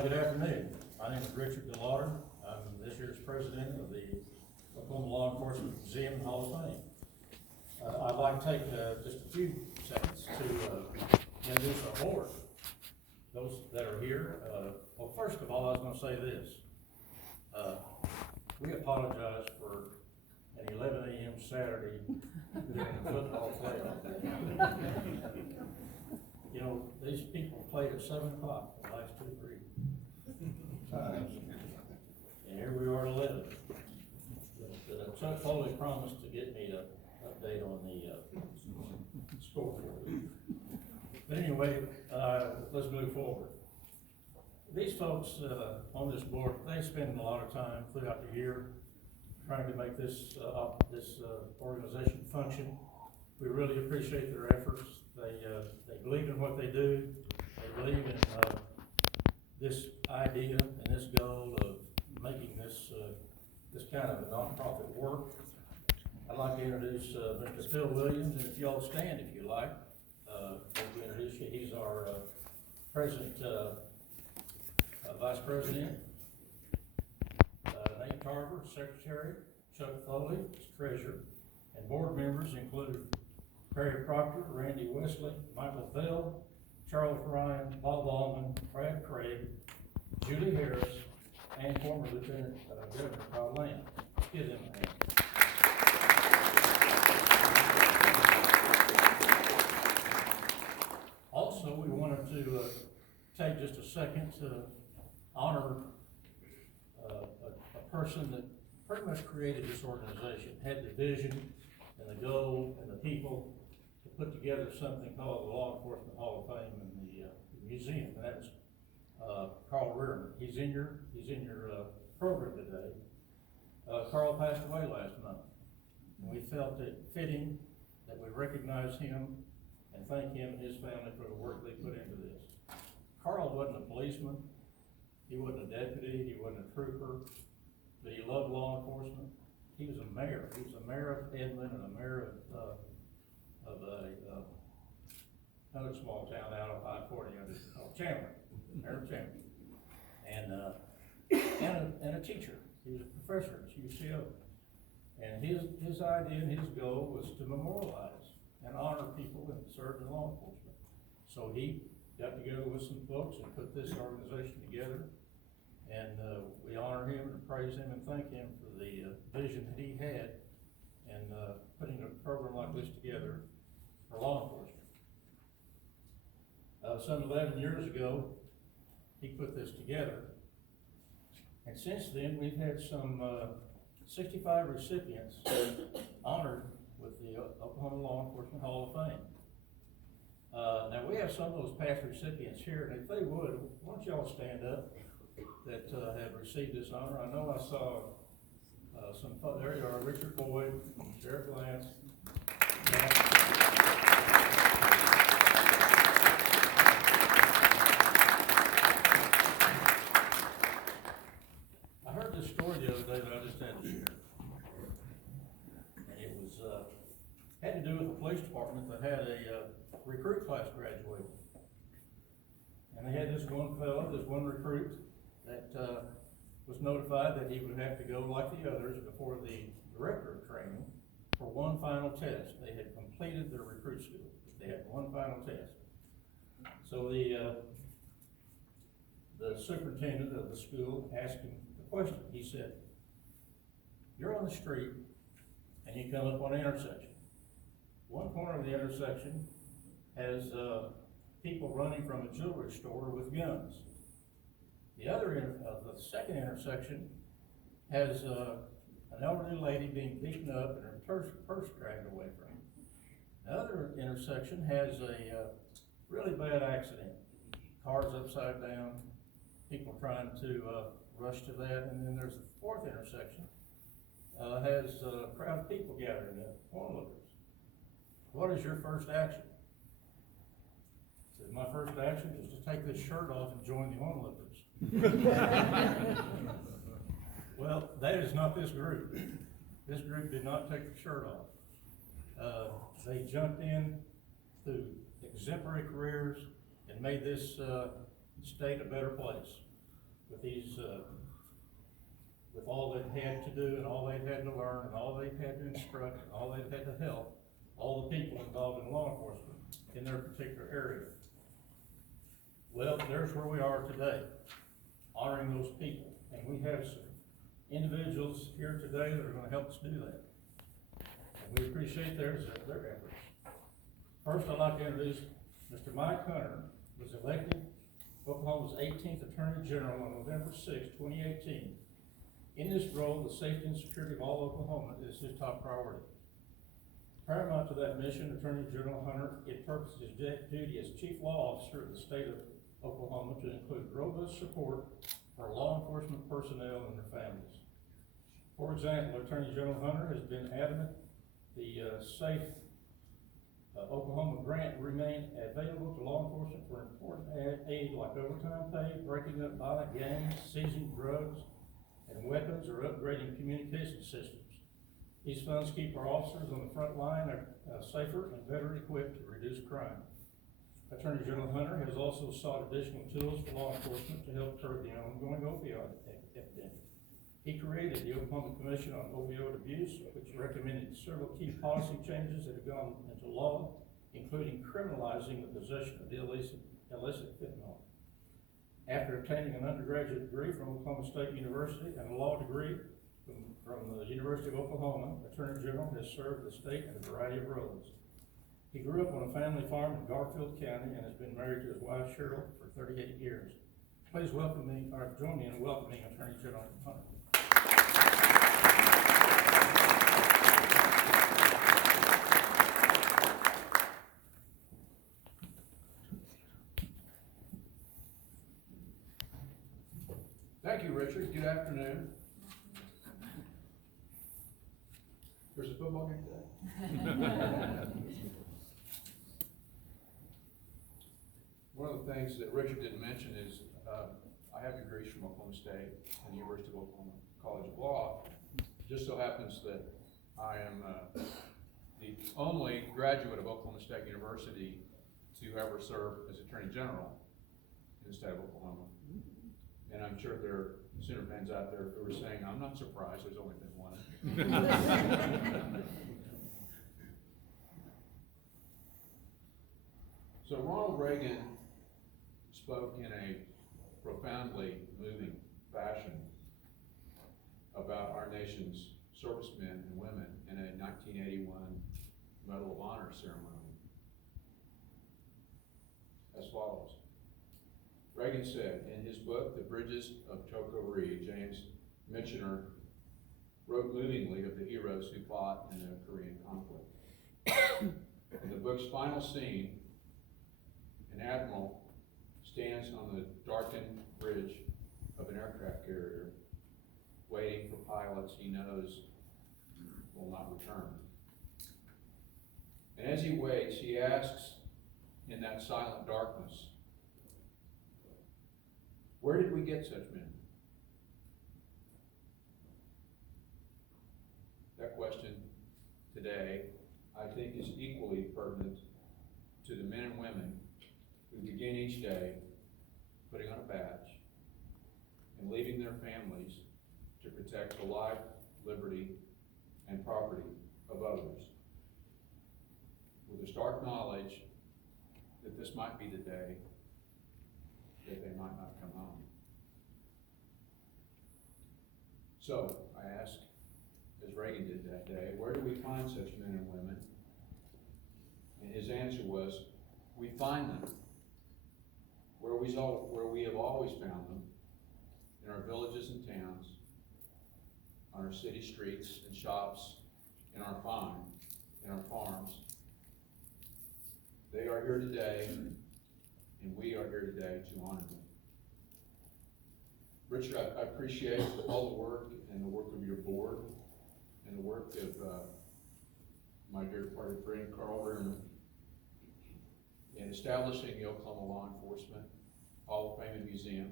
Good afternoon. My name is Richard DeLauder. I'm this year's president of the Oklahoma Law Enforcement Museum and Hall of Fame. I'd like to take just a few seconds to introduce our board. Those that are here, well, first of all, I was going to say this. We apologize for an 11 a.m. Saturday during the football playoff. You know, these people played at 7 o'clock the last 2 or 3 times. And here we are at 11. Chuck Foley promised to get me an update on the scoreboard. But anyway, let's move forward. These folks on this board, they spend a lot of time throughout the year trying to make this organization function. We really appreciate their efforts. They believe in what they do. They believe in this idea and this goal of making this kind of a nonprofit work. I'd like to introduce Mr. Phil Williams, and if you all stand, if you like, we'll introduce you. He's our president, vice president. Nate Tarver, secretary. Chuck Foley, treasurer. And board members include Perry Proctor, Randy Wesley, Michael Bell, Charles Ryan, Bob Allman, Brad Craig, Julie Harris, and former Lieutenant Governor Carl Lamb. Give them a hand. Also, we wanted to take just a second to honor a person that pretty much created this organization, had the vision and the goal and the people to put together something called the Law Enforcement Hall of Fame in the museum, and that was Carl Rearman. He's in your program today. Carl passed away last month, and we felt it fitting that we recognize him and thank him and his family for the work they put into this. Carl wasn't a policeman, he wasn't a deputy, he wasn't a trooper, but he loved law enforcement. He was a mayor. He was a mayor of Edmond and a mayor of another small town out of I-40, Chandler, Mayor of Chandler, and a teacher. He was a professor at UCO, and his idea and his goal was to memorialize and honor people that served in law enforcement. So he got together with some folks and put this organization together. And we honor him and praise him and thank him for the vision that he had in putting a program like this together for law enforcement. Some 11 years ago, he put this together. And since then, we've had some 65 recipients honored with the Oklahoma Law Enforcement Hall of Fame. Now, we have some of those past recipients here, and if they would, why don't y'all stand up that have received this honor. I know I saw some, there you are, Richard Boyd, Sheriff Lance. I heard this story the other day that I just had to share. And it was, had to do with the police department that had a recruit class graduated. And they had this one fellow, this one recruit, that was notified that he would have to go like the others before the director of training for one final test. They had completed their recruit school. They had one final test. So the superintendent of the school asked him the question. He said, you're on the street and you come up on an intersection. One corner of the intersection has people running from a jewelry store with guns. The second intersection has an elderly lady being beaten up and her purse dragged away from her. The other intersection has a really bad accident. Cars upside down, people trying to rush to that. And then there's the fourth intersection, has a crowd of people gathering there, onlookers. What is your first action? Said, my first action is to take this shirt off and join the onlookers. Well, that is not this group. This group did not take the shirt off. They jumped in through exemplary careers and made this state a better place. with these, with all they've had to do and all they've had to learn and all they've had to instruct and all they've had to help all the people involved in law enforcement in their particular area. Well, there's where we are today, honoring those people. And we have some individuals here today that are gonna help us do that. And we appreciate their efforts. First, I'd like to introduce Mr. Mike Hunter, was elected Oklahoma's 18th Attorney General on November 6, 2018. In this role, the safety and security of all Oklahoma is his top priority. Paramount to that mission, Attorney General Hunter interprets his duty as Chief Law Officer of the state of Oklahoma to include robust support for law enforcement personnel and their families. For example, Attorney General Hunter has been adamant the Safe Oklahoma grant remain available to law enforcement for important aid like overtime pay, breaking up violent gangs, seizing drugs and weapons, or upgrading communication systems. These funds keep our officers on the front line safer and better equipped to reduce crime. Attorney General Hunter has also sought additional tools for law enforcement to help curb the ongoing opioid epidemic. He created the Oklahoma Commission on Opioid Abuse, which recommended several key policy changes that have gone into law, including criminalizing the possession of illicit fentanyl. After obtaining an undergraduate degree from Oklahoma State University and a law degree from the University of Oklahoma, Attorney General has served the state in a variety of roles. He grew up on a family farm in Garfield County and has been married to his wife Cheryl for 38 years. Please welcome me, or join me in welcoming Attorney General Hunter. Thank you, Richard. Good afternoon. There's a football game today. One of the things that Richard didn't mention is I have degrees from Oklahoma State and the University of Oklahoma College of Law. Just so happens that I am the only graduate of Oklahoma State University to ever serve as Attorney General in the state of Oklahoma. And I'm sure there are Sooner fans out there who are saying, I'm not surprised, there's only been one. So Ronald Reagan spoke in a profoundly moving fashion about our nation's servicemen and women in a 1981 Medal of Honor ceremony as follows. Reagan said in his book, The Bridges of Toko-Ri, James Michener wrote movingly of the heroes who fought in the Korean conflict. In the book's final scene, an admiral stands on the darkened bridge of an aircraft carrier, waiting for pilots he knows will not return. And as he waits, he asks in that silent darkness, where did we get such men? That question today, I think, is equally pertinent to the men and women who begin each day putting on a badge and leaving their families to protect the life, liberty, and property of others, with a stark knowledge that this might be the day that they might not come home. So I asked, as Reagan did that day, where do we find such men and women? And his answer was, we find them where we have always found them, in our villages and towns, on our city streets and shops, in our farms. They are here today, and we are here today to honor them. Richard, I appreciate all the work and the work of your board and the work of my dear departed friend Carl Rearman in establishing the Oklahoma Law Enforcement Hall of Fame and Museum.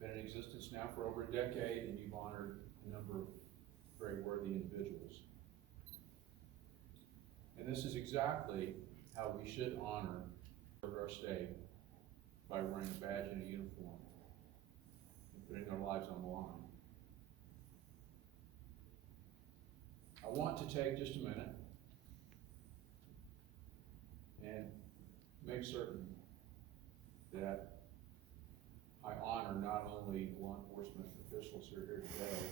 Been in existence now for over a decade, and you've honored a number of very worthy individuals. And this is exactly how we should honor our state, by wearing a badge and a uniform. putting their lives on the line. I want to take just a minute and make certain that I honor not only law enforcement officials who are here today,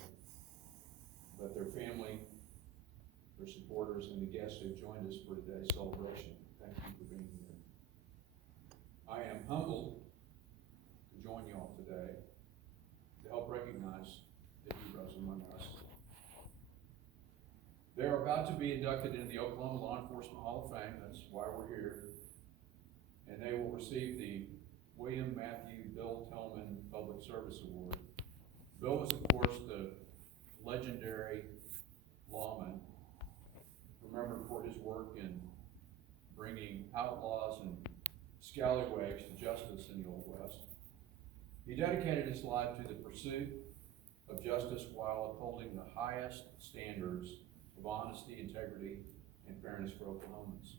but their family, their supporters, and the guests who joined us for today's celebration. Thank you for being here. I am humbled to join you all today to help recognize the heroes among us. They are about to be inducted into the Oklahoma Law Enforcement Hall of Fame. That's why we're here. And they will receive the William Matthew Bill Tillman Public Service Award. Bill was, of course, the legendary lawman, remembered for his work in bringing outlaws and scallywags to justice in the Old West. He dedicated his life to the pursuit of justice while upholding the highest standards of honesty, integrity, and fairness for Oklahomans.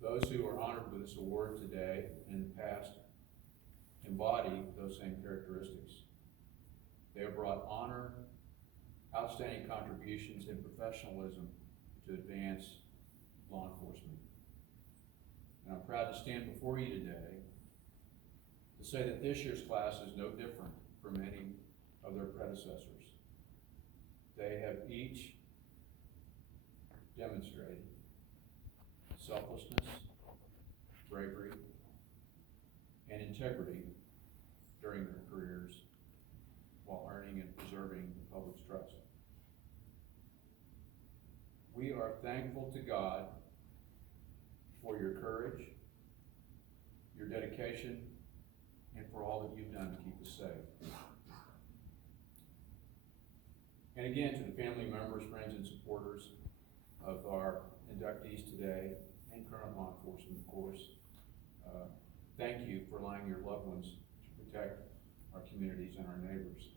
Those who are honored with this award today and in the past embody those same characteristics. They have brought honor, outstanding contributions, and professionalism to advance law enforcement. And I'm proud to stand before you today to say that this year's class is no different from any of their predecessors. They have each demonstrated selflessness, bravery, and integrity during their careers while earning and preserving the public's trust. We are thankful to God for your courage, your dedication, and for all that you've done to keep us safe. And again, to the family members, friends, and supporters of our inductees today, and current law enforcement, of course, thank you for allowing your loved ones to protect our communities and our neighbors.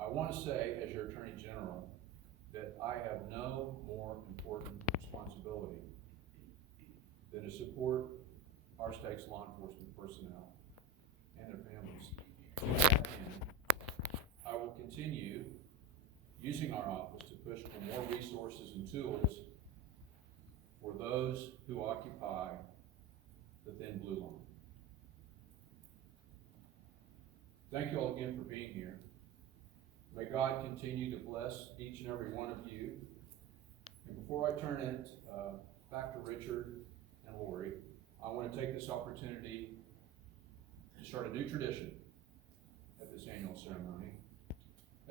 I want to say, as your Attorney General, that I have no more important responsibility than to support our state's law enforcement personnel and their families. To that end, I will continue using our office to push for more resources and tools for those who occupy the thin blue line. Thank you all again for being here. May God continue to bless each and every one of you. And before I turn it back to Richard and Lori, I want to take this opportunity to start a new tradition at this annual ceremony.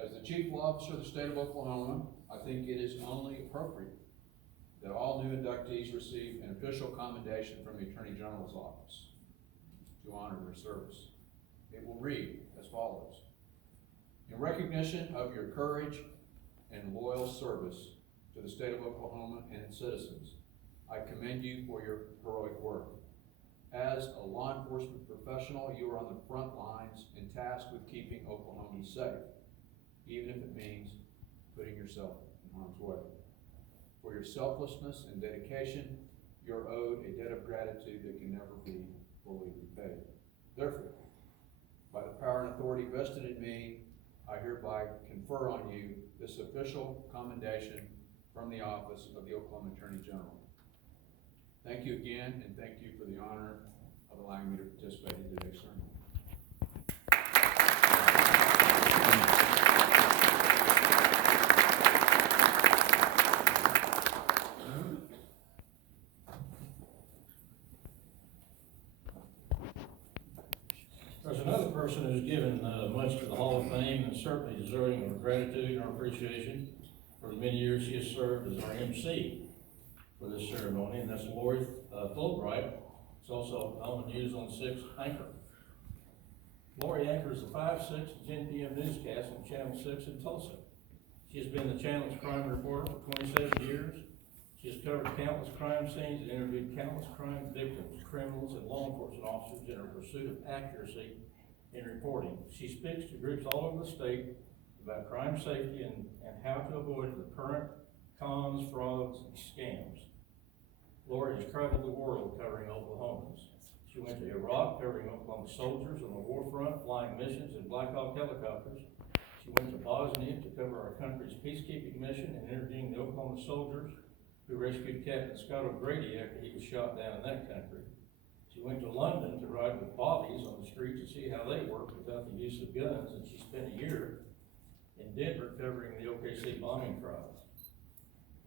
As the Chief Law Officer of the state of Oklahoma, I think it is only appropriate that all new inductees receive an official commendation from the Attorney General's office to honor their service. It will read as follows. In recognition of your courage and loyal service to the state of Oklahoma and its citizens, I commend you for your heroic work. As a law enforcement professional, you are on the front lines and tasked with keeping Oklahomans safe, even if it means putting yourself in harm's way. For your selflessness and dedication, you're owed a debt of gratitude that can never be fully repaid. Therefore, by the power and authority vested in me, I hereby confer on you this official commendation from the office of the Oklahoma Attorney General. Thank you again, and thank you for the honor of allowing me to participate in today's ceremony. There's another person who's given much to the Hall of Fame and certainly deserving of gratitude and our appreciation for the many years she has served as our MC for this ceremony, and that's Lori Fulbright. It's also known and used on 6 Anchor. Lori anchors the 5, 6, and 10 p.m. newscast on Channel 6 in Tulsa. She has been the channel's crime reporter for 27 years. She has covered countless crime scenes and interviewed countless crime victims, criminals, and law enforcement officers in her pursuit of accuracy in reporting. She speaks to groups all over the state about crime safety and how to avoid the current cons, frauds, and scams. Lori has traveled the world covering Oklahomans. She went to Iraq, covering Oklahoma soldiers on the war front, flying missions in Black Hawk helicopters. She went to Bosnia to cover our country's peacekeeping mission and interviewing the Oklahoma soldiers who rescued Captain Scott O'Grady after he was shot down in that country. She went to London to ride with bobbies on the street to see how they work without the use of guns, and she spent a year in Denver covering the OKC bombing trials.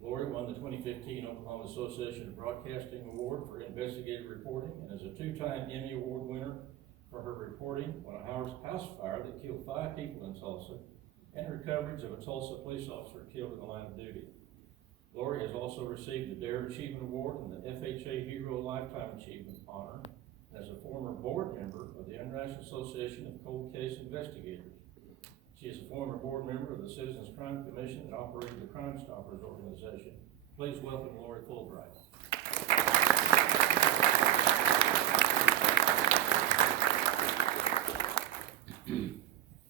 Lori won the 2015 Oklahoma Association of Broadcasting Award for investigative reporting and is a two-time Emmy Award winner for her reporting on a house fire that killed 5 people in Tulsa and her coverage of a Tulsa police officer killed in the line of duty. Lori has also received the DARE Achievement Award and the FHA Hero Lifetime Achievement Honor and is a former board member of the International Association of Cold Case Investigators. She is a former board member of the Citizens Crime Commission and operated the Crime Stoppers organization. Please welcome Lori Fulbright.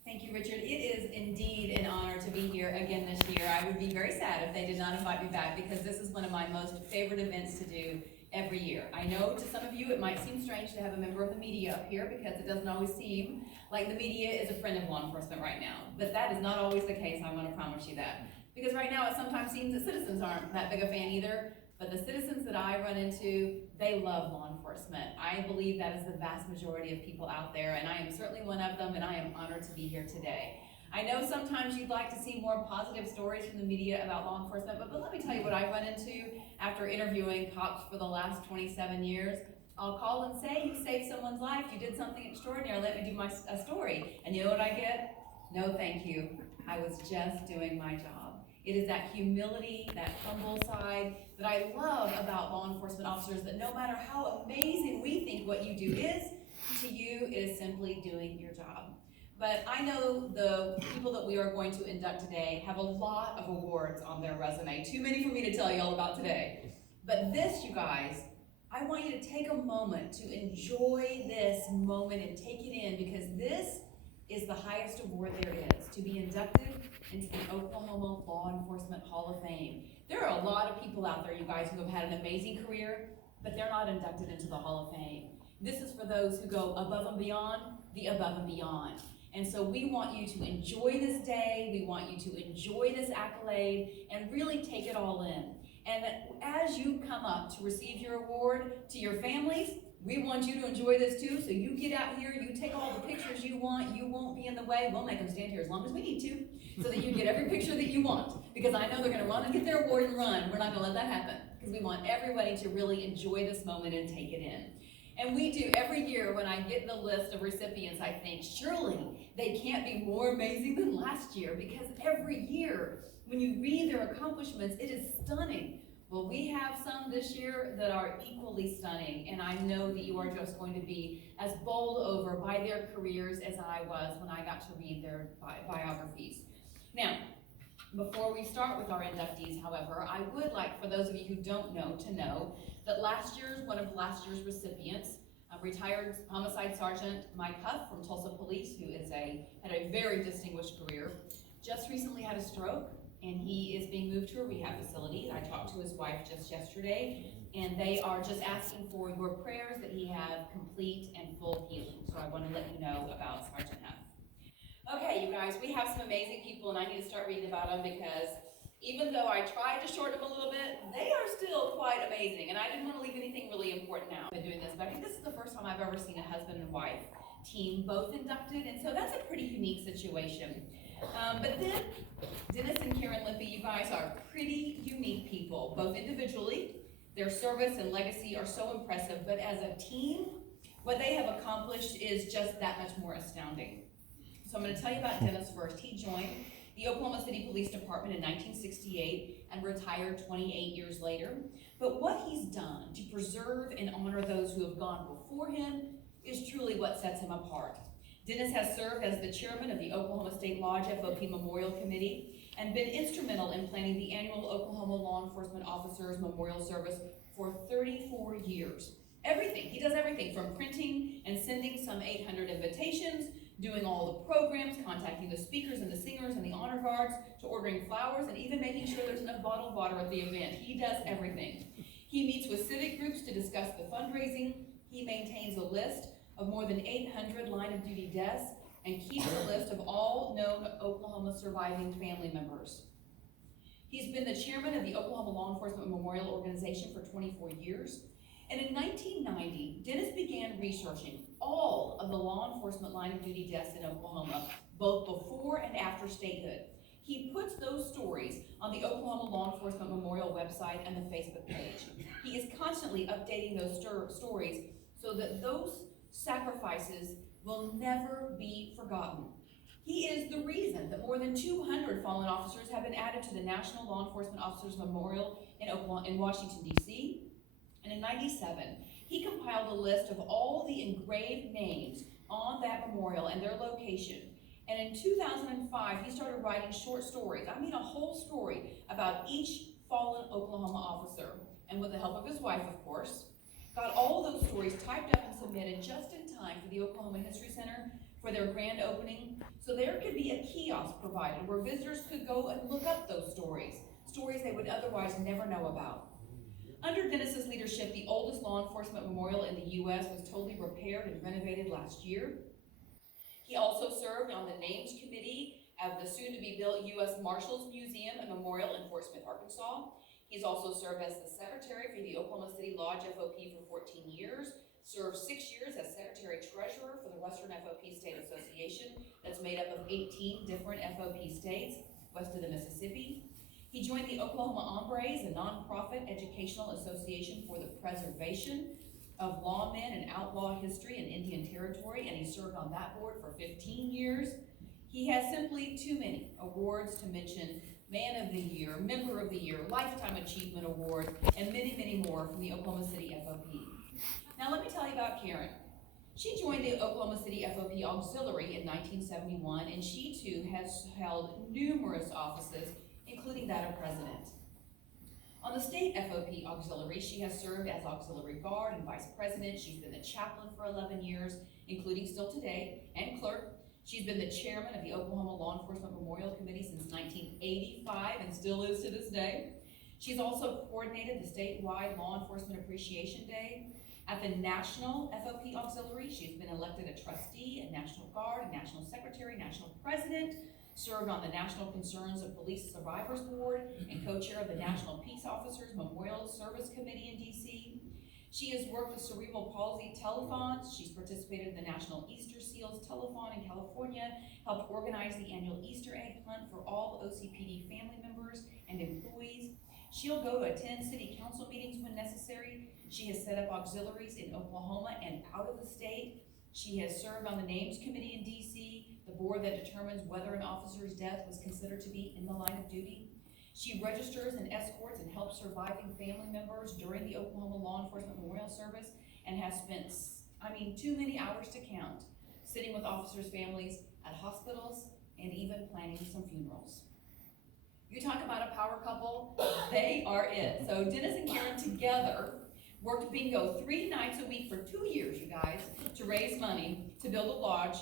Thank you, Richard. It is indeed an honor to be here again this year. I would be very sad if they did not invite me back because this is one of my most favorite events to do every year. I know to some of you it might seem strange to have a member of the media up here because it doesn't always seem like the media is a friend of law enforcement right now. But that is not always the case, I want to promise you that. Because right now it sometimes seems that citizens aren't that big a fan either, but the citizens that I run into, they love law enforcement. I believe that is the vast majority of people out there, and I am certainly one of them, and I am honored to be here today. I know sometimes you'd like to see more positive stories from the media about law enforcement, but let me tell you what I run into after interviewing cops for the last 27 years. I'll call and say, you saved someone's life, you did something extraordinary, let me do a story. And you know what I get? No, thank you. I was just doing my job. It is that humility, that humble side that I love about law enforcement officers, that no matter how amazing we think what you do is, to you it is simply doing your job. But I know the people that we are going to induct today have a lot of awards on their resume. Too many for me to tell you all about today. But this, you guys, I want you to take a moment to enjoy this moment and take it in, because this is the highest award there is, to be inducted into the Oklahoma Law Enforcement Hall of Fame. There are a lot of people out there, you guys, who have had an amazing career, but they're not inducted into the Hall of Fame. This is for those who go above and beyond, the above and beyond. And so we want you to enjoy this day, we want you to enjoy this accolade, and really take it all in. And as you come up to receive your award, to your families, we want you to enjoy this too. So you get out here, you take all the pictures you want, you won't be in the way. We'll make them stand here as long as we need to, so that you get every picture that you want. Because I know they're gonna run and get their award and run. We're not gonna let that happen, because we want everybody to really enjoy this moment and take it in. And we do every year. When I get the list of recipients, I think, surely they can't be more amazing than last year, because every year, when you read their accomplishments, it is stunning. Well, we have some this year that are equally stunning, and I know that you are just going to be as bowled over by their careers as I was when I got to read their biographies. Now, before we start with our inductees, however, I would like for those of you who don't know to know that one of last year's recipients, retired Homicide Sergeant Mike Huff from Tulsa Police, who had a very distinguished career, just recently had a stroke, and he is being moved to a rehab facility. I talked to his wife just yesterday, and they are just asking for your prayers that he have complete and full healing. So I want to let you know about Sergeant Huff. Okay, you guys, we have some amazing people, and I need to start reading about them, because even though I tried to shorten them a little bit, they are still quite amazing, and I didn't want to leave anything really important out. I've been doing this, but I think this is the first time I've ever seen a husband and wife team both inducted, and so that's a pretty unique situation. But then, Dennis and Karen Lippy, you guys are pretty unique people, both individually. Their service and legacy are so impressive, but as a team, what they have accomplished is just that much more astounding. So I'm going to tell you about Dennis first. He joined the Oklahoma City Police Department in 1968 and retired 28 years later. But what he's done to preserve and honor those who have gone before him is truly what sets him apart. Dennis has served as the chairman of the Oklahoma State Lodge FOP Memorial Committee and been instrumental in planning the annual Oklahoma Law Enforcement Officers Memorial Service for 34 years. Everything. He does everything from printing and sending some 800 invitations, doing all the programs, contacting the speakers and the singers and the honor guards, to ordering flowers, and even making sure there's enough bottled water at the event. He does everything. He meets with civic groups to discuss the fundraising. He maintains a list of more than 800 line-of-duty deaths and keeps a list of all known Oklahoma surviving family members. He's been the chairman of the Oklahoma Law Enforcement Memorial Organization for 24 years. And in 1990, Dennis began researching all of the law enforcement line-of-duty deaths in Oklahoma, both before and after statehood. He puts those stories on the Oklahoma Law Enforcement Memorial website and the Facebook page. He is constantly updating those stories so that those sacrifices will never be forgotten. He is the reason that more than 200 fallen officers have been added to the National Law Enforcement Officers Memorial in Washington, D.C. And in '97, he compiled a list of all the engraved names on that memorial and their location. And in 2005, he started writing short stories, I mean a whole story, about each fallen Oklahoma officer. And with the help of his wife, of course, got all those stories typed up and submitted just in time for the Oklahoma History Center for their grand opening. So there could be a kiosk provided where visitors could go and look up those stories they would otherwise never know about. Under Dennis's leadership, the oldest law enforcement memorial in the U.S. was totally repaired and renovated last year. He also served on the Names Committee of the soon-to-be-built U.S. Marshals Museum and Memorial in Fort Smith, Arkansas. He's also served as the secretary for the Oklahoma City Lodge FOP for 14 years, served 6 years as secretary-treasurer for the Western FOP State Association that's made up of 18 different FOP states west of the Mississippi. He joined the Oklahoma Hombres, a nonprofit educational association for the preservation of lawmen and outlaw history in Indian Territory, and he served on that board for 15 years. He has simply too many awards to mention: Man of the Year, Member of the Year, Lifetime Achievement Award, and many, many more from the Oklahoma City FOP. Now let me tell you about Karen. She joined the Oklahoma City FOP Auxiliary in 1971, and she too has held numerous offices, including that of president. On the state FOP Auxiliary, she has served as Auxiliary Guard and Vice President. She's been the chaplain for 11 years, including still today, and clerk. She's been the chairman of the Oklahoma Law Enforcement Memorial Committee since 1985 and still is to this day. She's also coordinated the statewide Law Enforcement Appreciation Day. At the National FOP Auxiliary, she's been elected a trustee, a National Guard, a National Secretary, National President, served on the National Concerns of Police Survivors Board, and co-chair of the National Peace Officers Memorial Service Committee in D.C. She has worked with cerebral palsy telethons. She's participated in the National Easter Seals Telethon in California, helped organize the annual Easter egg hunt for all OCPD family members and employees. She'll go to attend city council meetings when necessary. She has set up auxiliaries in Oklahoma and out of the state. She has served on the Names Committee in D.C., the board that determines whether an officer's death was considered to be in the line of duty. She registers and escorts and helps surviving family members during the Oklahoma Law Enforcement Memorial Service, and has spent, too many hours to count, sitting with officers' families at hospitals and even planning some funerals. You talk about a power couple, they are it. So Dennis and Karen together worked bingo 3 nights a week for 2 years, you guys, to raise money to build a lodge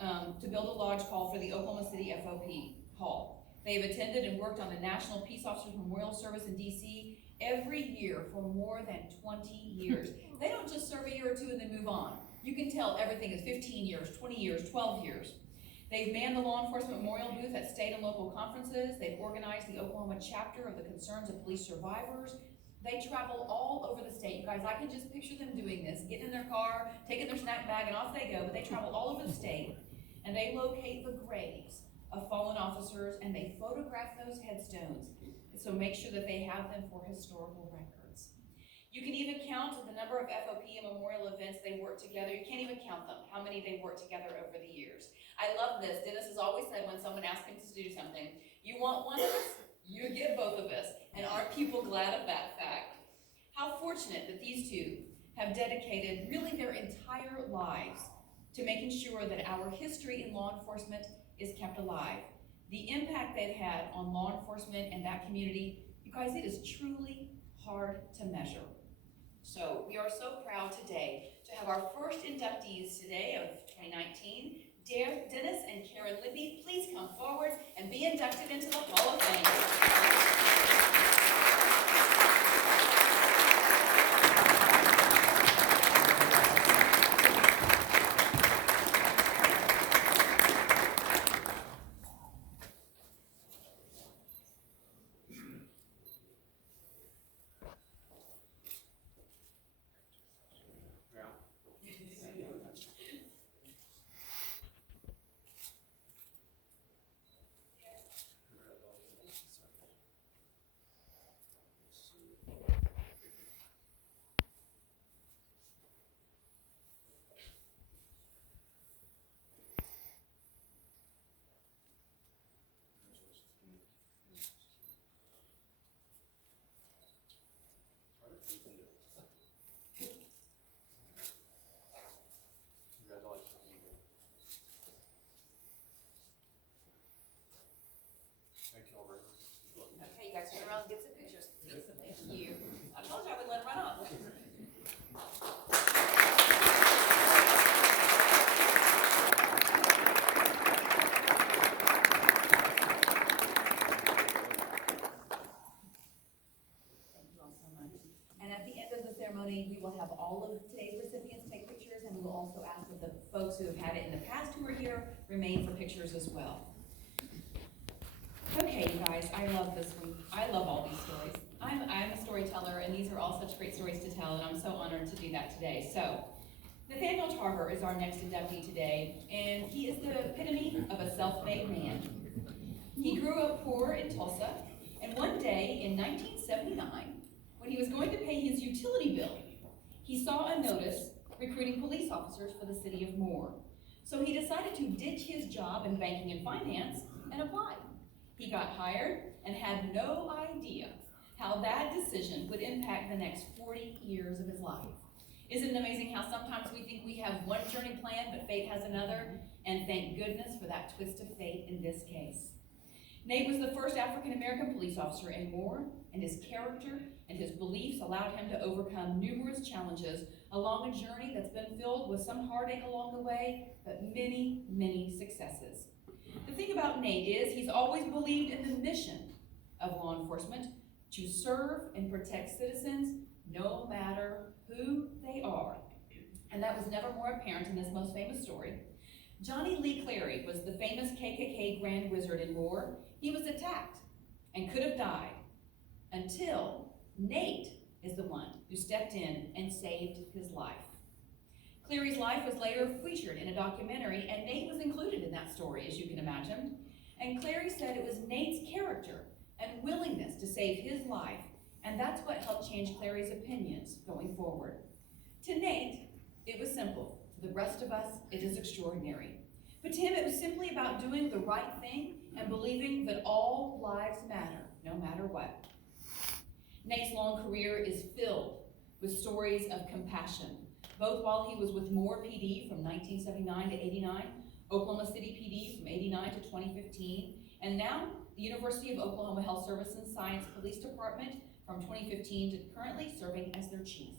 hall for the Oklahoma City FOP Hall. They've attended and worked on the National Peace Officers Memorial Service in D.C. every year for more than 20 years. They don't just serve a year or two and then move on. You can tell everything is 15 years, 20 years, 12 years. They've manned the law enforcement memorial booth at state and local conferences. They've organized the Oklahoma chapter of the Concerns of Police Survivors. They travel all over the state. You guys, I can just picture them doing this, getting in their car, taking their snack bag, and off they go. But they travel all over the state, and they locate the graves of fallen officers, and they photograph those headstones. So make sure that they have them for historical records. You can even count the number of FOP and memorial events they work together. You can't even count them, how many they've worked together over the years. I love this. Dennis has always said when someone asks him to do something, you want one of us, you get both of us. And aren't people glad of that fact? How fortunate that these two have dedicated really their entire lives to making sure that our history in law enforcement is kept alive. The impact they've had on law enforcement and that community, you guys, it is truly hard to measure. So we are so proud today to have our first inductees today of 2019. Dennis and Karen Libby, please come forward and be inducted into the Hall of Fame. Thank you all very much. Okay, you guys turn around and get some pictures. Thank you. I told you I would let him run off. Thank you all so much. And at the end of the ceremony, we will have all of today's recipients take pictures, and we will also ask that the folks who have had it in the past who are here remain for pictures as well. Okay, you guys, I love this one. I love all these stories. I'm a storyteller, and these are all such great stories to tell, and I'm so honored to do that today. So, Nathaniel Tarver is our next inductee today, and he is the epitome of a self-made man. He grew up poor in Tulsa, and one day in 1979, when he was going to pay his utility bill, he saw a notice recruiting police officers for the city of Moore. So he decided to ditch his job in banking and finance and apply. He got hired and had no idea how that decision would impact the next 40 years of his life. Isn't it amazing how sometimes we think we have one journey planned, but fate has another? And thank goodness for that twist of fate in this case. Nate was the first African-American police officer in Moore, and his character and his beliefs allowed him to overcome numerous challenges along a journey that's been filled with some heartache along the way, but many, many successes. The thing about Nate is he's always believed in the mission of law enforcement to serve and protect citizens no matter who they are. And that was never more apparent in this most famous story. Johnny Lee Clary was the famous KKK Grand Wizard in Moore. He was attacked and could have died until Nate is the one who stepped in and saved his life. Clary's life was later featured in a documentary, and Nate was included in that story, as you can imagine. And Clary said it was Nate's character and willingness to save his life, and that's what helped change Clary's opinions going forward. To Nate, it was simple. To the rest of us, it is extraordinary. But to him, it was simply about doing the right thing and believing that all lives matter, no matter what. Nate's long career is filled with stories of compassion, both while he was with Moore PD from 1979 to 89, Oklahoma City PD from 89 to 2015, and now the University of Oklahoma Health Service and Science Police Department from 2015 to currently serving as their chief.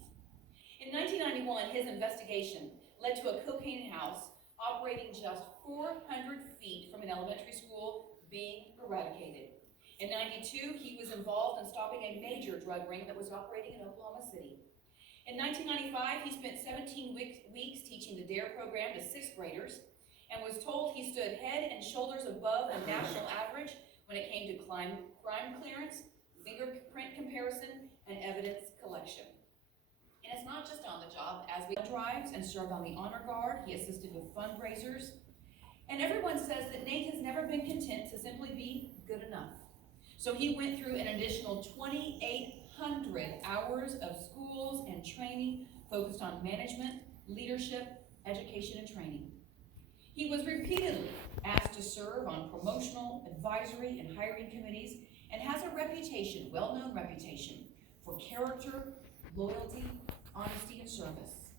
In 1991, his investigation led to a cocaine house operating just 400 feet from an elementary school being eradicated. In 92, he was involved in stopping a major drug ring that was operating in Oklahoma City. In 1995, he spent 17 weeks teaching the DARE program to 6th graders and was told he stood head and shoulders above the national average when it came to crime clearance, fingerprint comparison, and evidence collection. And it's not just on the job. As we drives and served on the honor guard, he assisted with fundraisers. And everyone says that Nate has never been content to simply be good enough. So he went through an additional 2,800 hours of schools and training focused on management, leadership, education, and training. He was repeatedly asked to serve on promotional, advisory, and hiring committees, and has a reputation, well-known reputation, for character, loyalty, honesty, and service.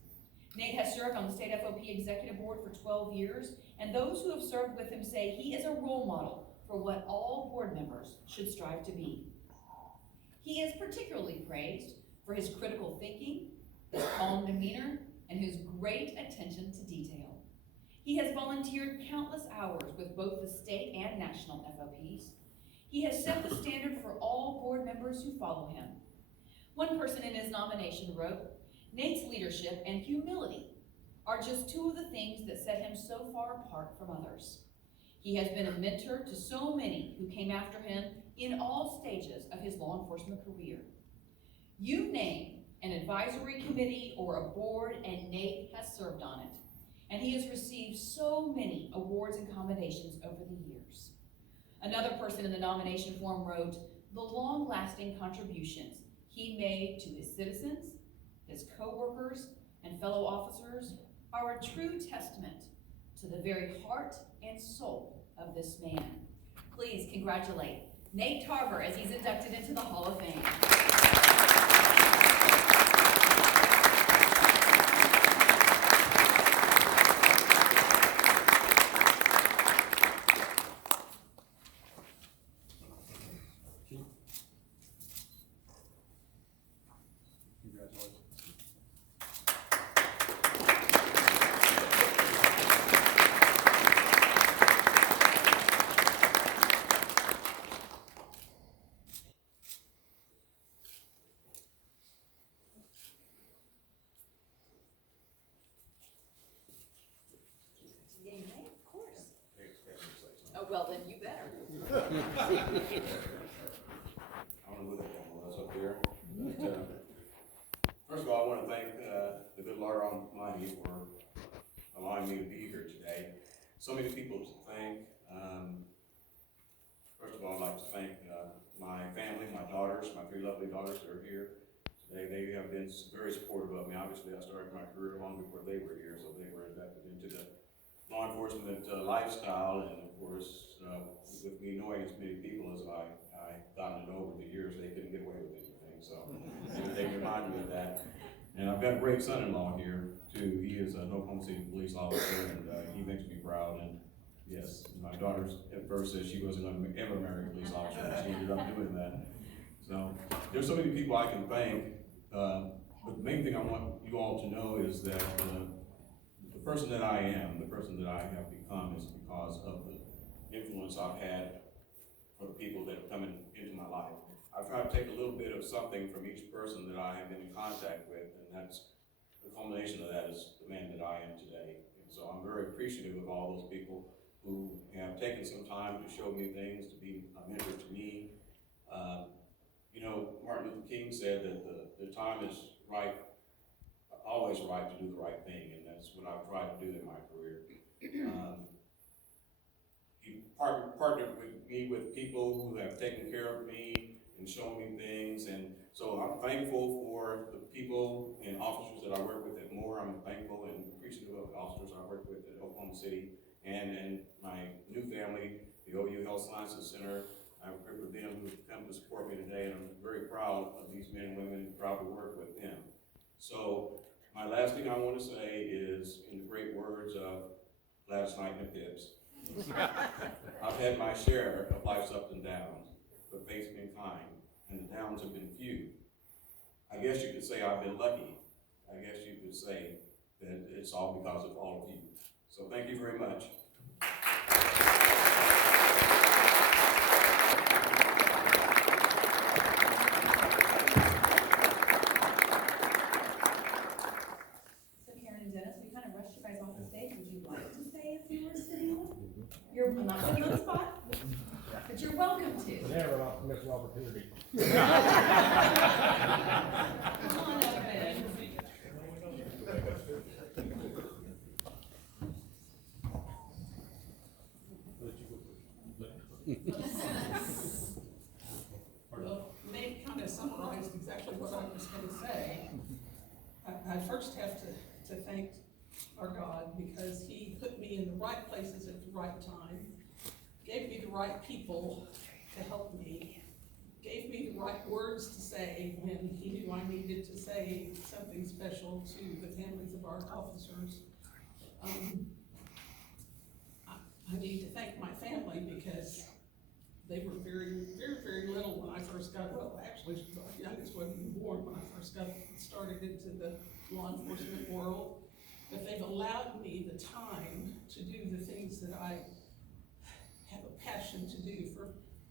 Nate has served on the State FOP Executive Board for 12 years, and those who have served with him say he is a role model for what all board members should strive to be. He is particularly praised for his critical thinking, his calm demeanor, and his great attention to detail. He has volunteered countless hours with both the state and national FOPs. He has set the standard for all board members who follow him. One person in his nomination wrote, "Nate's leadership and humility are just two of the things that set him so far apart from others. He has been a mentor to so many who came after him in all stages of his law enforcement career. You name an advisory committee or a board, and Nate has served on it. And he has received so many awards and commendations over the years." Another person in the nomination form wrote, "The long-lasting contributions he made to his citizens, his co-workers, and fellow officers are a true testament to the very heart and soul of this man." Please congratulate Nate Tarver as he's inducted into the Hall of Fame. Of course. Oh, well, then you better. I don't know who that one was up there. But, first of all, I want to thank the good Lord Almighty for allowing me to be here today. So many people to thank. First of all, I'd like to thank my family, my daughters, my three lovely daughters that are here today. They have been very supportive of me. Obviously, I started my career long before they were here, so they were inducted into the law enforcement lifestyle, and of course, with me knowing as many people as I gotten to know over the years, they couldn't get away with anything, so they remind me of that. And I've got a great son-in-law here, too. He is an Oklahoma City police officer, and he makes me proud. And yes, my daughter at first said she wasn't going to ever marry a police officer, but she ended up doing that. So there's so many people I can thank, but the main thing I want you all to know is that the person that I am, the person that I have become, is because of the influence I've had for the people that have come into my life. I've tried to take a little bit of something from each person that I have been in contact with, and that's the culmination of that is the man that I am today. And so I'm very appreciative of all those people who have taken some time to show me things, to be a mentor to me. You know, Martin Luther King said that the time is right, always right to do the right thing, and that's what I've tried to do in my career. He partnered with me with people who have taken care of me and shown me things, and so I'm thankful for the people and officers that I work with at Moore. I'm thankful and appreciative of the officers I work with at Oklahoma City, and my new family, the OU Health Sciences Center. I have a group of them who come to support me today, and I'm very proud of these men and women, proud to work with them. So my last thing I want to say is, in the great words of Gladys Knight and the Pips, I've had my share of life's ups and downs, but faith's been kind, and the downs have been few. I guess you could say I've been lucky. I guess you could say that it's all because of all of you. So thank you very much. I'm not putting you on the spot, but you're welcome to. Never not miss an opportunity. Come on up, Ben. Well, Nate kind of summarized exactly what I was going to say. I first have to thank our God, because he put me in the right places at the right time, gave me the right people to help me, gave me the right words to say when he knew I needed to say something special to the families of our officers. I need to thank my family, because they were very, very, very little when I first got, well, actually, my youngest wasn't even born when I first got started into the law enforcement world. But they've allowed me the time to do the things that I have a passion to do for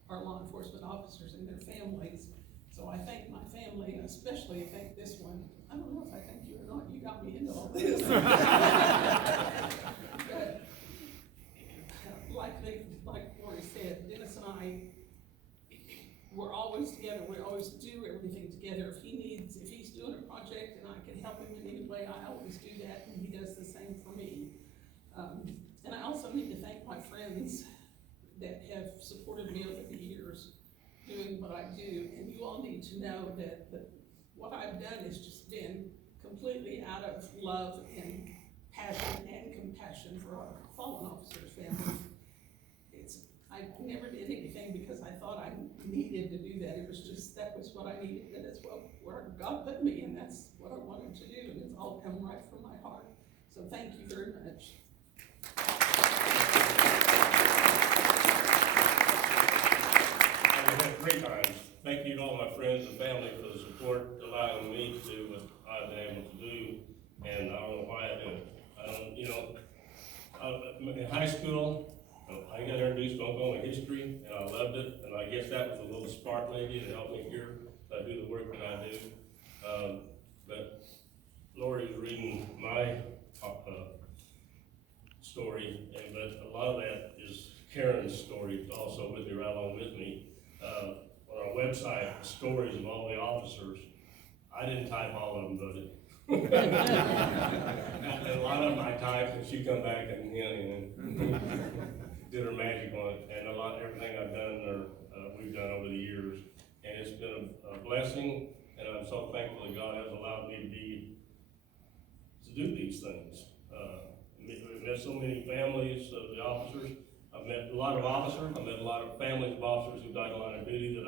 our law enforcement officers and their families. So I thank my family, and especially thank this one. I don't know if I thank you or not, you got me into all this. But like Lori said, Dennis and I, we're always together. We always do everything together. If he's doing a project and I can help him in any way, I always do that, and he does the same for me. And I also need to thank my friends that have supported me over the years doing what I do. And you all need to know that what I've done has just been completely out of love and passion and compassion for our fallen officers' families. I never did anything because I thought I needed to do that. It was just, that was what I needed, and that's where God put me, and that's what I wanted to do, and it's all come right from my heart. So thank you very much. I've had 3 times. Thank you to all my friends and family for the support, allowing me to do what I've been able to do, and I don't know why I do it. I don't, you know, in high school, I got introduced to Oklahoma history, and I loved it, and I guess that was a little spark maybe that helped me here, to do the work that I do. But Lori was reading my story, but a lot of that is Karen's story also with you, right along with me. On our website, the stories of all the officers, I didn't type all of them, but and a lot of them I typed, and she come back and, did her magic on it, and everything I've done, we've done over the years, and it's been a blessing, and I'm so thankful that God has allowed me to do these things. I've met so many families of the officers. I've met a lot of officers. I've met a lot of families of officers who died in line of duty that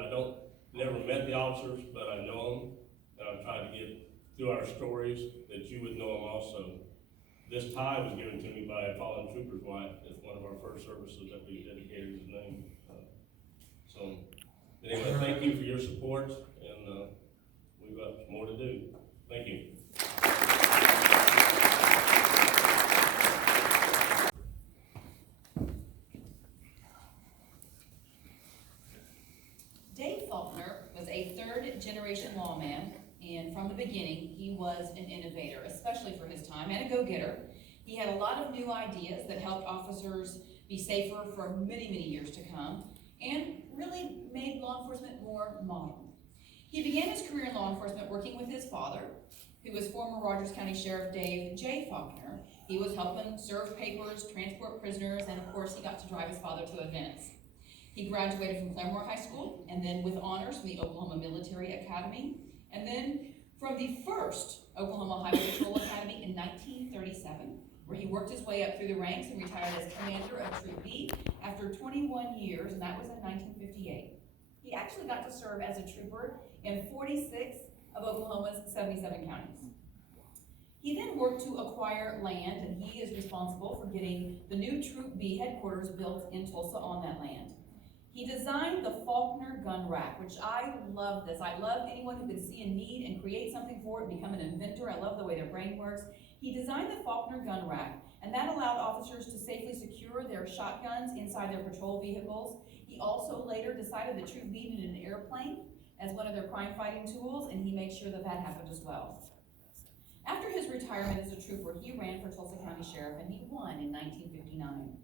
never met the officers, but I know them, and I've tried to get through our stories that you would know them also. This tie was given to me by a fallen trooper's wife. It's one of our first services that we dedicated his name. So, anyway, thank you for your support, and we've got more to do. Thank you. Dave Faulkner was a third-generation lawman, and from the beginning, he was an innovator, especially for his time, and a go-getter. He had a lot of new ideas that helped officers be safer for many, many years to come, and really made law enforcement more modern. He began his career in law enforcement working with his father, who was former Rogers County Sheriff Dave J. Faulkner. He was helping serve papers, transport prisoners, and of course, he got to drive his father to events. He graduated from Claremore High School, and then with honors from the Oklahoma Military Academy, and then from the first Oklahoma Highway Patrol Academy in 1937, where he worked his way up through the ranks and retired as commander of Troop B after 21 years, and that was in 1958. He actually got to serve as a trooper in 46 of Oklahoma's 77 counties. He then worked to acquire land, and he is responsible for getting the new Troop B headquarters built in Tulsa on that land. He designed the Faulkner gun rack, which I love this. I love anyone who can see a need and create something for it, become an inventor. I love the way their brain works. He designed the Faulkner gun rack, and that allowed officers to safely secure their shotguns inside their patrol vehicles. He also later decided that Troop B needed an airplane as one of their crime-fighting tools, and he made sure that that happened as well. After his retirement as a trooper, he ran for Tulsa County Sheriff, and he won in 1959.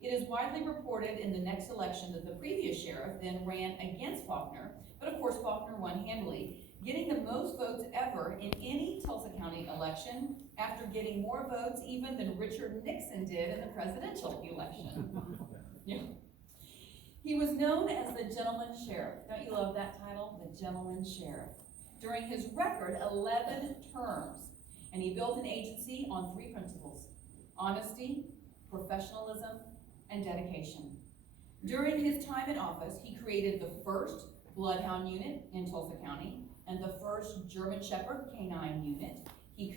It is widely reported in the next election that the previous sheriff then ran against Faulkner, but of course Faulkner won handily, getting the most votes ever in any Tulsa County election, after getting more votes even than Richard Nixon did in the presidential election. Yeah. He was known as the Gentleman Sheriff. Don't you love that title? The Gentleman Sheriff. During his record 11 terms, and he built an agency on 3 principles: honesty, professionalism, and dedication. During his time in office, he created the first Bloodhound unit in Tulsa County and the first German Shepherd Canine unit. He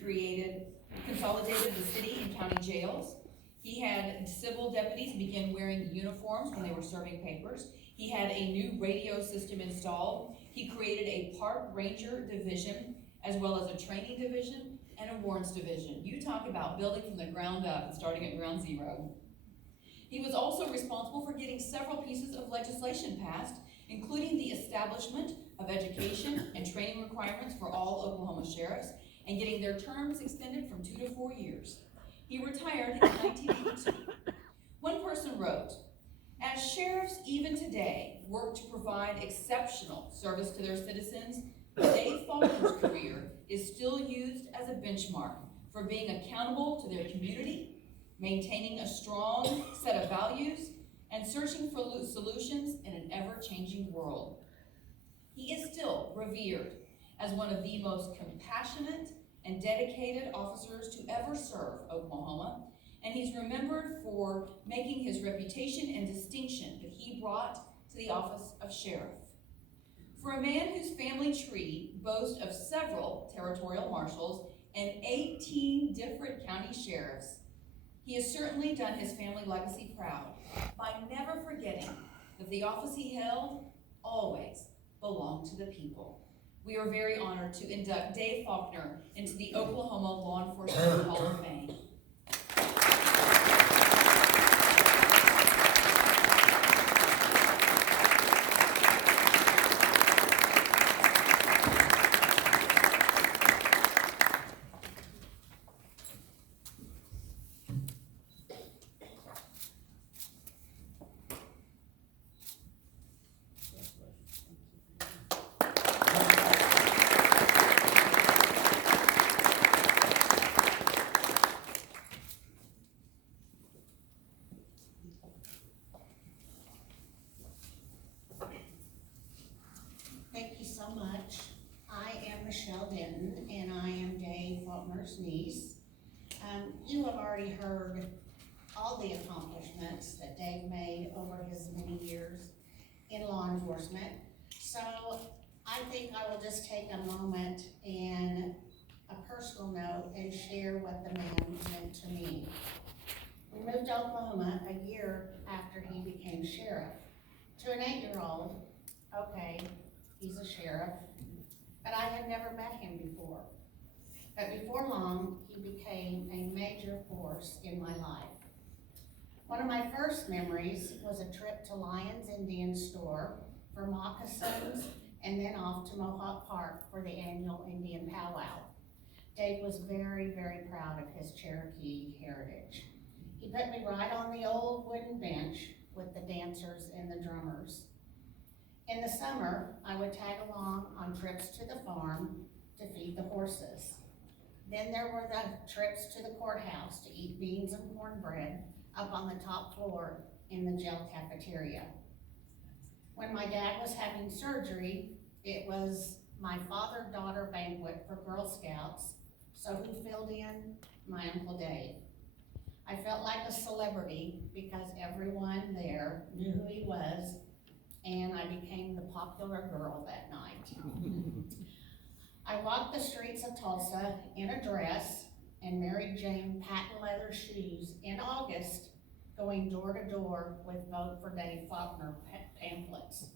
consolidated the city and county jails. He had civil deputies begin wearing uniforms when they were serving papers. He had a new radio system installed. He created a park ranger division, as well as a training division and a warrants division. You talk about building from the ground up and starting at ground zero. He was also responsible for getting several pieces of legislation passed, including the establishment of education and training requirements for all Oklahoma sheriffs, and getting their terms extended from 2 to 4 years. He retired in 1982. One person wrote, "As sheriffs even today work to provide exceptional service to their citizens, Dave Faulkner's career is still used as a benchmark for being accountable to their community, maintaining a strong set of values, and searching for solutions in an ever-changing world. He is still revered as one of the most compassionate and dedicated officers to ever serve Oklahoma, and he's remembered for making his reputation and distinction that he brought to the office of sheriff. For a man whose family tree boasts of several territorial marshals and 18 different county sheriffs, he has certainly done his family legacy proud by never forgetting that the office he held always belonged to the people. We are very honored to induct Dave Faulkner into the Oklahoma Law Enforcement Hall of Fame. Thank you so much. I am Michelle Denton, and I am Dave Faulkner's niece. You have already heard all the accomplishments that Dave made over his many years in law enforcement. So I think I will just take a moment and a personal note and share what the man meant to me. We moved to Oklahoma a year after he became sheriff. To an 8-year-old, okay, he's a sheriff, but I had never met him before. But before long, he became a major force in my life. One of my first memories was a trip to Lyons Indian Store for moccasins and then off to Mohawk Park for the annual Indian powwow. Dave was very, very proud of his Cherokee heritage. He put me right on the old wooden bench with the dancers and the drummers. In the summer, I would tag along on trips to the farm to feed the horses. Then there were the trips to the courthouse to eat beans and cornbread up on the top floor in the jail cafeteria. When my dad was having surgery, it was my father-daughter banquet for Girl Scouts, so who filled in? My Uncle Dave. I felt like a celebrity because everyone there knew who he was, and I became the popular girl that night. I walked the streets of Tulsa in a dress and Mary Jane patent leather shoes in August, going door to door with Vote for Dave Faulkner pamphlets.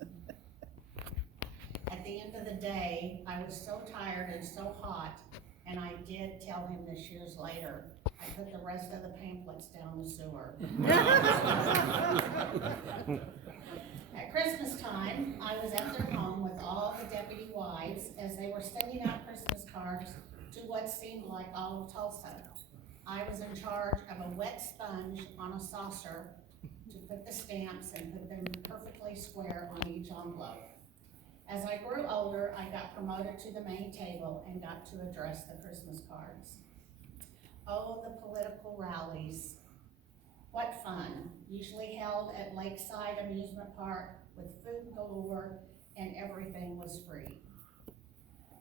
At the end of the day, I was so tired and so hot, and I did tell him this years later, I put the rest of the pamphlets down the sewer. At Christmas time, I was at their home with all the deputy wives as they were sending out Christmas cards to what seemed like all of Tulsa. I was in charge of a wet sponge on a saucer to put the stamps and put them perfectly square on each envelope. As I grew older, I got promoted to the main table and got to address the Christmas cards. Oh, the political rallies. What fun, usually held at Lakeside Amusement Park with food galore and everything was free.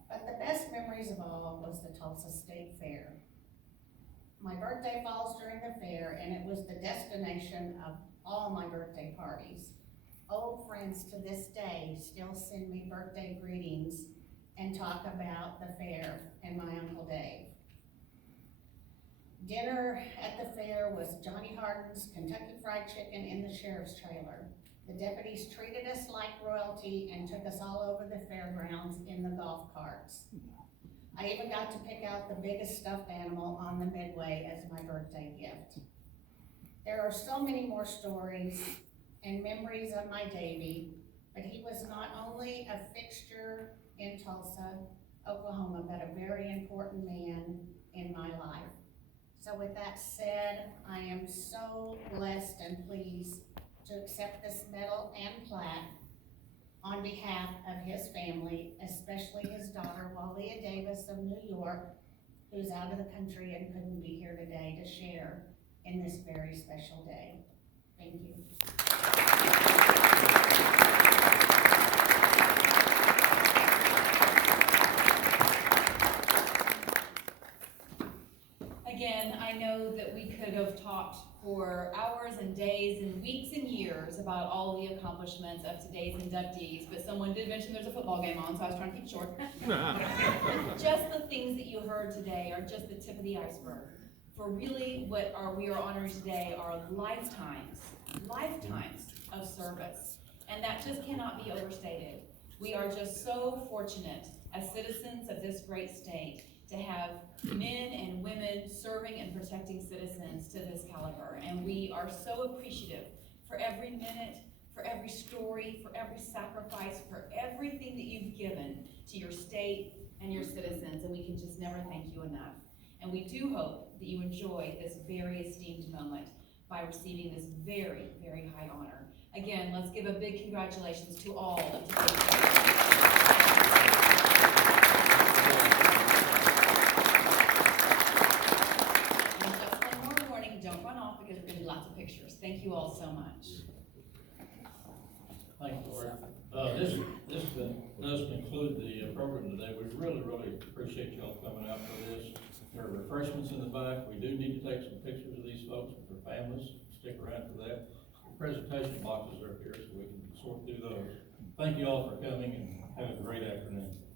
But the best memories of all was the Tulsa State Fair. My birthday falls during the fair, and it was the destination of all my birthday parties. Old friends to this day still send me birthday greetings and talk about the fair and my Uncle Dave. Dinner at the fair was Johnny Harden's Kentucky Fried Chicken in the sheriff's trailer. The deputies treated us like royalty and took us all over the fairgrounds in the golf carts. I even got to pick out the biggest stuffed animal on the midway as my birthday gift. There are so many more stories and memories of my Davy, but he was not only a fixture in Tulsa, Oklahoma, but a very important man in my life. So with that said, I am so blessed and pleased to accept this medal and plaque on behalf of his family, especially his daughter, Walia Davis of New York, who's out of the country and couldn't be here today to share in this very special day. Thank you. Again, again, I know that we could have talked for hours and days and weeks and years about all of the accomplishments of today's inductees, but someone did mention there's a football game on, so I was trying to keep it short. Just the things that you heard today are just the tip of the iceberg. For really we are honoring today are lifetimes of service. And that just cannot be overstated. We are just so fortunate as citizens of this great state to have men and women serving and protecting citizens to this caliber. And we are so appreciative for every minute, for every story, for every sacrifice, for everything that you've given to your state and your citizens. And we can just never thank you enough. And we do hope that you enjoy this very esteemed moment by receiving this very, very high honor. Again, let's give a big congratulations to all of today's guests. And just one more warning, don't run off because we're gonna do lots of pictures. Thank you all so much. Thank you, Lori. This does conclude the program today. We really appreciate y'all coming out for this. There are refreshments in the back. We do need to take some pictures of these folks with their families. Stick around for that. Presentation boxes are here so we can sort through those. Thank you all for coming and have a great afternoon.